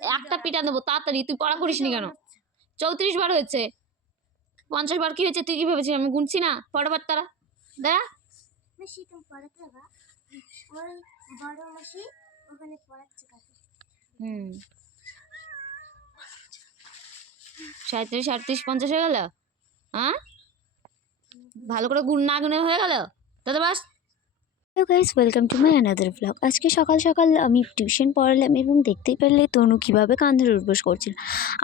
একটা পিঠা দেবো তাড়াতাড়ি তুই পড়া করিস নি কেন? চৌত্রিশ বার হয়েছে। পঞ্চাশ বার কি হয়েছে তুই কি ভেবেছিস? আমি গুনছি না? পরবার তারা দেখ। হুম। সাঁত্রিশ আটত্রিশ পঞ্চাশ হয়ে গেল? হ্যাঁ ভালো করে গুণ না গুনে হয়ে গেল? দাদা বাস। Hello guys welcome to my another vlog আজকে সকাল সকাল আমি টিউশন পড়ালাম এবং দেখতেই পারলে তনু কীভাবে কান ধরে উঠবোস করছিল।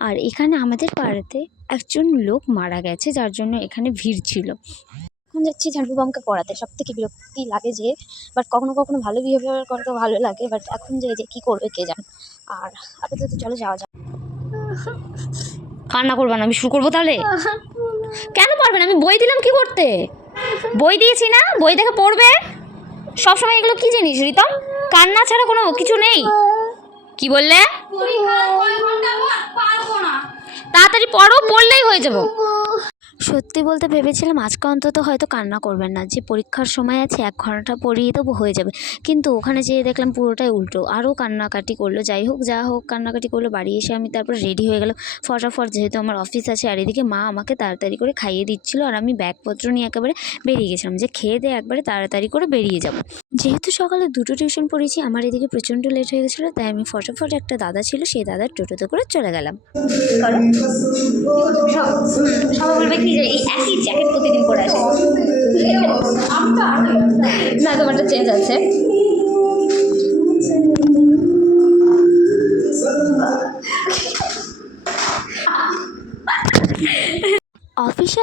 আর এখানে আমাদের পাড়াতে একজন লোক মারা গেছে যার জন্য এখানে ভিড় ছিল। এখন যাচ্ছি ঝাড়ু বামকে পড়াতে। সব থেকে বিরক্তি লাগে যে বাট কখনো কখনো ভালো বিহেভিয়ার করতে ভালো লাগে বাট এখন যে যে কী করবে কে জান। আর আপাতত চলো যাওয়া যাক। কান্না করবে না আমি শুরু করব তাহলে? কেন পারবে না? আমি বই দিলাম কি করতে? বই দিয়েছি না? বই দেখে পড়বে? সবসময় এগুলো কি জিনিস রিতম? কান্না ছাড়া কোনো কিছু নেই? কি বললে? তাড়াতাড়ি পড়ো পড়লেই হয়ে যাব। সত্যি বলতে ভেবেছিলাম আজকে অন্তত হয়তো কান্না করবেন না। যে পরীক্ষার সময় আছে, এক ঘণ্টা পড়িয়ে দেবো, হয়ে যাবে। কিন্তু ওখানে যেয়ে দেখলাম পুরোটাই উল্টো। আরও কান্নাকাটি করল। যাই হোক, যা হোক, কান্নাকাটি করল। বাড়ি এসে আমি তারপর রেডি হয়ে গেলাম। ফটাফট যেহেতু আমার অফিস আছে, আর এদিকে মা আমাকে তাড়াতাড়ি করে খাইয়ে দিচ্ছিল, আর আমি ব্যাগপত্র নিয়ে একেবারে বেরিয়ে গেছিলাম যে খেয়ে দিয়ে একবারে তাড়াতাড়ি করে বেরিয়ে যাব। যেহেতু সকালে দুটো টিউশন পড়েছি, আমার এদিকে প্রচণ্ড লেট হয়ে গেছিল, তাই আমি ফটাফট একটা দাদা ছিল সেই দাদার টোটোতে করে চলে গেলাম। যে এই একই জ্যাকেট প্রতিদিন পরে আসে। না তোমারটা চেঞ্জ আছে।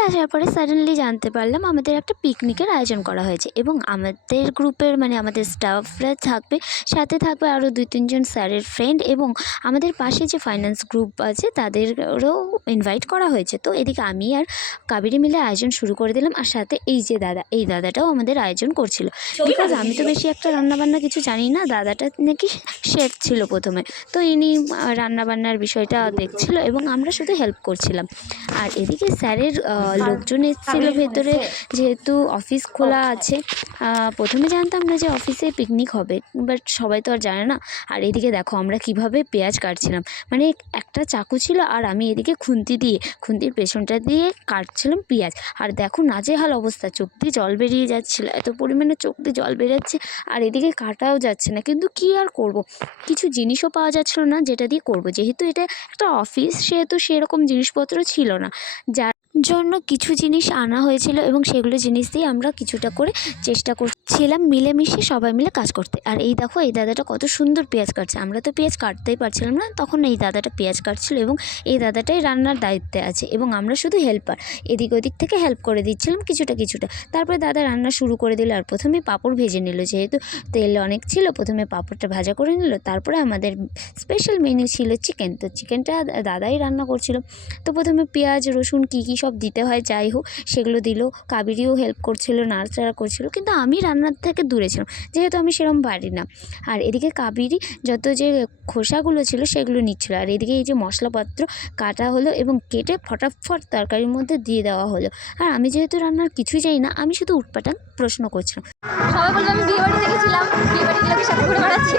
আসার পরে সাডেনলি জানতে পারলাম আমাদের একটা পিকনিকের আয়োজন করা হয়েছে এবং আমাদের গ্রুপের মানে আমাদের স্টাফরা থাকবে সাথে থাকবে আরও দুই তিনজন স্যারের ফ্রেন্ড এবং আমাদের পাশে যে ফাইন্যান্স গ্রুপ আছে তাদেরও ইনভাইট করা হয়েছে। তো এদিকে আমি আর কাবেরি মিলে আয়োজন শুরু করে দিলাম আর সাথে এই যে দাদা এই দাদাটাও আমাদের আয়োজন করছিল। বিকজ আমি তো বেশি একটা রান্নাবান্না কিছু জানি না দাদাটা নাকি শেফ ছিল প্রথমে। তো ইনি রান্নাবান্নার বিষয়টা দেখছিল এবং আমরা শুধু হেল্প করছিলাম। আর এদিকে স্যারের লোকজন এসেছিল ভেতরে যেহেতু অফিস খোলা আছে। প্রথমে জানতাম না যে অফিসে পিকনিক হবে বাট সবাই তো আর জানে না। আর এদিকে দেখো আমরা কীভাবে পেঁয়াজ কাটছিলাম। মানে একটা চাকু ছিল আর আমি এদিকে খুন্তি দিয়ে খুন্তির পেছনটা দিয়ে কাটছিলাম পেঁয়াজ। আর দেখো নাজেহাল অবস্থা চোখ দিয়ে জল বেরিয়ে যাচ্ছিল এত পরিমাণে চোখ দিয়ে জল বেরোচ্ছে আর এদিকে কাটাও যাচ্ছে না। কিন্তু কি আর করব? কিছু জিনিসও পাওয়া যাচ্ছিল না যেটা দিয়ে করব। যেহেতু এটা একটা অফিস সেহেতু সেরকম জিনিসপত্র ছিল না। যার জন্য কিছু জিনিস আনা হয়েছিল এবং সেগুলো জিনিস দিয়ে আমরা কিছুটা করে চেষ্টা করছিলাম মিলেমিশে সবাই মিলে কাজ করতে। আর এই দেখো, এই দাদাটা কত সুন্দর পেঁয়াজ কাটছে। আমরা তো পেঁয়াজ কাটতেই পারছিলাম না, তখন এই দাদাটা পেঁয়াজ কাটছিল এবং এই দাদাটাই রান্নার দায়িত্বে আছে এবং আমরা শুধু হেল্পার এদিক ওদিক থেকে হেল্প করে দিচ্ছিলাম কিছুটা কিছুটা। তারপরে দাদা রান্না শুরু করে দিল আর প্রথমে পাঁপড় ভেজে নিল। যেহেতু তেল অনেক ছিল, প্রথমে পাঁপড়টা ভাজা করে নিল। তারপরে আমাদের স্পেশাল মেনু ছিল চিকেন তো চিকেনটা দাদাই রান্না করছিল। তো প্রথমে পেঁয়াজ, রসুন কী কী সব দিতে হয়, যাই হোক। সেগুলো দিল। কাবেরিও হেল্প করছিল, নাড়াচাড়া করছিল। কিন্তু আমি রান্নার থেকে দূরে ছিলাম। যেহেতু আমি সেরকম পারি না। আর এদিকে কাবেরি যত যে খোসাগুলো ছিল, সেগুলো নিচ্ছিল। আর এদিকে এই যে মশলাপত্র কাটা হলো এবং কেটে ফটাফট তরকারির মধ্যে দিয়ে দেওয়া হলো। আর আমি যেহেতু রান্নার কিছুই জানি না, আমি শুধু উটপাটাং প্রশ্ন করছিলাম। সবাই বাড়ির সাথে ঘুরে বেড়াচ্ছি।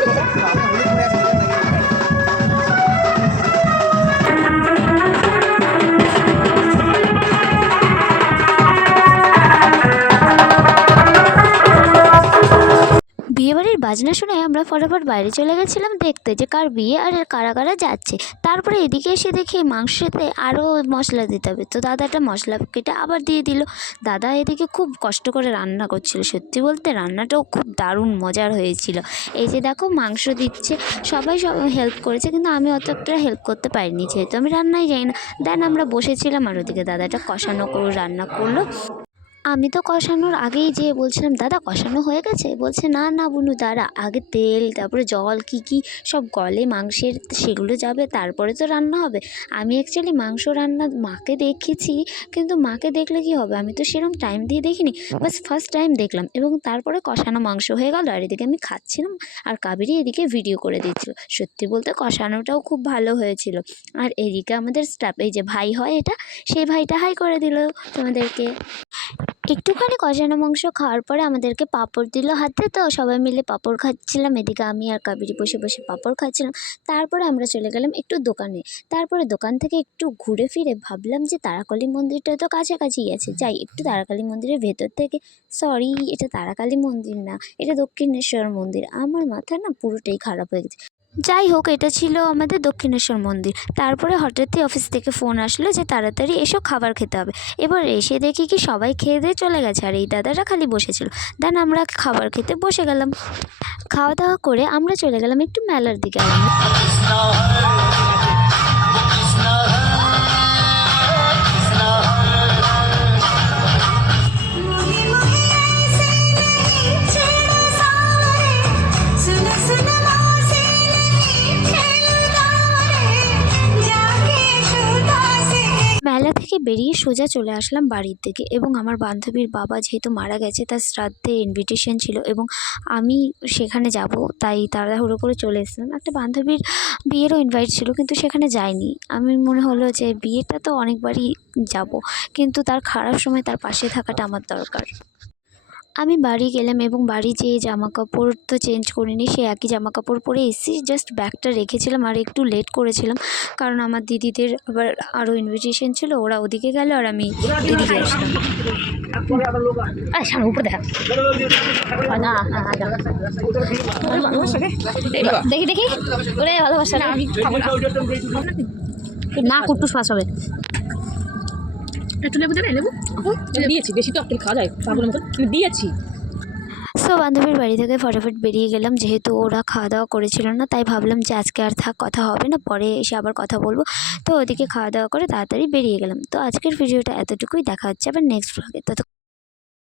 বিয়েবাড়ির বাজনা শুনে আমরা ফটাফট বাইরে চলে গেছিলাম দেখতে যে কার বিয়ে আর কারা কারা যাচ্ছে। তারপরে এদিকে এসে দেখি মাংসতে আরও মশলা দিতে হবে। তো দাদাটা মশলা কেটে আবার দিয়ে দিল। দাদা এদিকে খুব কষ্ট করে রান্না করছিল। সত্যি বলতে রান্নাটাও খুব দারুণ মজার হয়েছিল। এই যে দেখো মাংস দিচ্ছে। সবাই সব হেল্প করেছে কিন্তু আমি অত একটা হেল্প করতে পারিনি। যেহেতু আমি রান্নাই যাই না। দেন আমরা বসেছিলাম আর ওদিকে দাদাটা কষানো করে, রান্না করল। আমি তো কষানোর আগেই যেয়ে বলছিলাম, দাদা, কষানো হয়ে গেছে? বলছে, না না, বুনু, দাঁড়া, আগে তেল, তারপরে জল, কী কী, সব গলে মাংসের সেগুলো যাবে, তারপরে তো রান্না হবে। আমি অ্যাকচুয়ালি মাংস রান্না মাকে দেখেছি, কিন্তু মাকে দেখলে কি হবে? আমি তো সেরকম টাইম দিয়ে দেখিনি। বাস ফার্স্ট টাইম দেখলাম এবং তারপরে কষানো মাংস হয়ে গেল আর এদিকে আমি খাচ্ছিলাম আর কাবেরি এদিকে ভিডিও করে দিচ্ছিল সত্যি বলতে কষানোটাও খুব ভালো হয়েছিল। আর এদিকে আমাদের স্টাফ এই যে ভাই হয় এটা, সেই ভাইটা হাই করে দিল তোমাদেরকে। একটুখানি কষানো মাংস খাওয়ার পরে আমাদেরকে পাঁপড় দিল হাতে, তো সবাই মিলে পাঁপড় খাচ্ছিলাম। এদিকে আমি আর কাবেরি বসে বসে পাঁপড় খাচ্ছিলাম। তারপরে আমরা চলে গেলাম একটু দোকানে। তারপরে দোকান থেকে একটু ঘুরে ফিরে ভাবলাম যে তারাকালী মন্দিরটা তো কাছাকাছিই আছে। যাই, একটু তারাকালী মন্দিরের ভেতর থেকে। সরি এটা তারাকালী মন্দির না, এটা দক্ষিণেশ্বর মন্দির। আমার মাথা না পুরোটাই খারাপ হয়ে গেছে। যাই হোক, এটা ছিল আমাদের দক্ষিণেশ্বর মন্দির। তারপরে হঠাৎই অফিস থেকে ফোন আসলো যে তাড়াতাড়ি এসো, খাবার খেতে হবে। এবার এসে দেখি কি সবাই খেয়ে দিয়ে চলে গেছে, আর এই দাদারা খালি বসেছিল। দেন আমরা খাবার খেতে বসে গেলাম। খাওয়া দাওয়া করে আমরা চলে গেলাম একটু মেলার দিকে। মেলা থেকে বেরিয়ে সোজা চলে আসলাম বাড়ির দিকে এবং আমার বান্ধবীর বাবা যেহেতু মারা গেছে, তার শ্রাদ্ধে ইনভিটেশন ছিল এবং আমি সেখানে যাব, তাই তাড়াহুড়ো করে চলে এসেছিলাম। একটা বান্ধবীর বিয়েরও ইনভাইট ছিল কিন্তু সেখানে যাইনি। আমি মনে হলো যে বিয়েটা তো অনেকবারই যাব, কিন্তু তার খারাপ সময় তার পাশে থাকাটা আমার দরকার। আমি বাড়ি গেলাম এবং বাড়ি যেয়ে জামা কাপড় তো চেঞ্জ করিনি সে একই জামা কাপড় পরে এসেছি। জাস্ট ব্যাগটা রেখেছিলাম আর একটু লেট করেছিলাম কারণ আমার দিদিদের আবার আরও ইনভিটেশন ছিল ওরা ওদিকে গেল আর আমি এদিকে আসলাম। দেখা। দেখি দেখি। ওরে ভালোবাসা না কুট্টুস পাস হবে। একটু লেবু? দেবে লেবু। দিয়েছি বেশি তো আপেল খাওয়া যায় পাগলের মতো দিয়েছি। সো বান্ধবীর বাড়ি থেকে ফটাফট বেরিয়ে গেলাম যেহেতু ওরা খাওয়া দাওয়া করেছিল না তাই ভাবলাম যে আজকে আর থাক কথা হবে না পরে এসে আবার কথা বলব। তো ওদিকে খাওয়া দাওয়া করে তাড়াতাড়ি বেরিয়ে গেলাম। তো আজকের ভিডিওটা এতটুকুই দেখা হচ্ছে আবার নেক্সট ব্লগে তত